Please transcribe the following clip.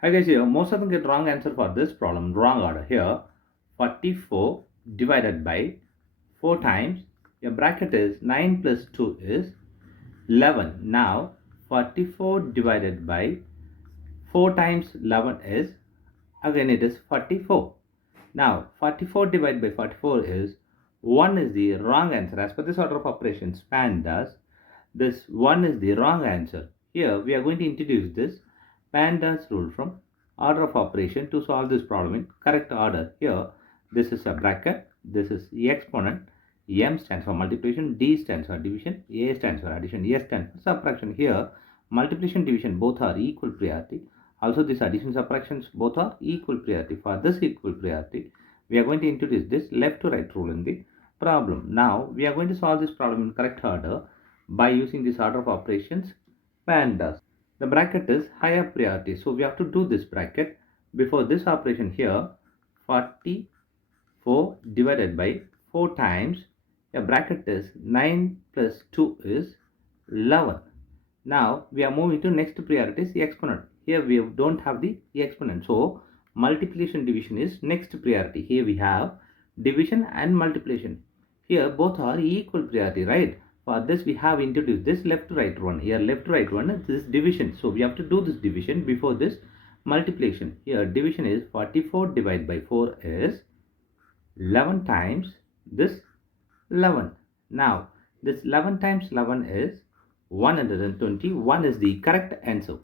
Hi guys, here most of them get wrong answer for this problem, wrong order. Here 44 divided by 4 times, your bracket is 9 plus 2 is 11. Now 44 divided by 4 times 11 is, again it is 44. Now 44 divided by 44 is 1 is the wrong answer. As per this order of operations PEMDAS, this 1 is the wrong answer. Here we are going to introduce this PEMDAS rule from order of operation to solve this problem in correct order. Here this is a bracket, this is the exponent, M stands for multiplication, D stands for division, A stands for addition, S stands for subtraction. Here multiplication division both are equal priority. Also this addition subtractions both are equal priority. For this equal priority, we are going to introduce this left to right rule in the problem. Now we are going to solve this problem in correct order by using this order of operations PEMDAS. The bracket is higher priority, so we have to do this bracket before this operation. Here 44 divided by 4 times, a bracket is 9 plus 2 is 11. Now we are moving to next priority is the exponent. Here we don't have the exponent, so multiplication division is next priority. Here we have division and multiplication. Here both are equal priority, right? For this we have introduced this left to right one. Here left to right one is this division, so we have to do this division before this multiplication. Here division is 44 divided by 4 is 11 times this 11. Now this 11 times 11 is 120. 1 is the correct answer.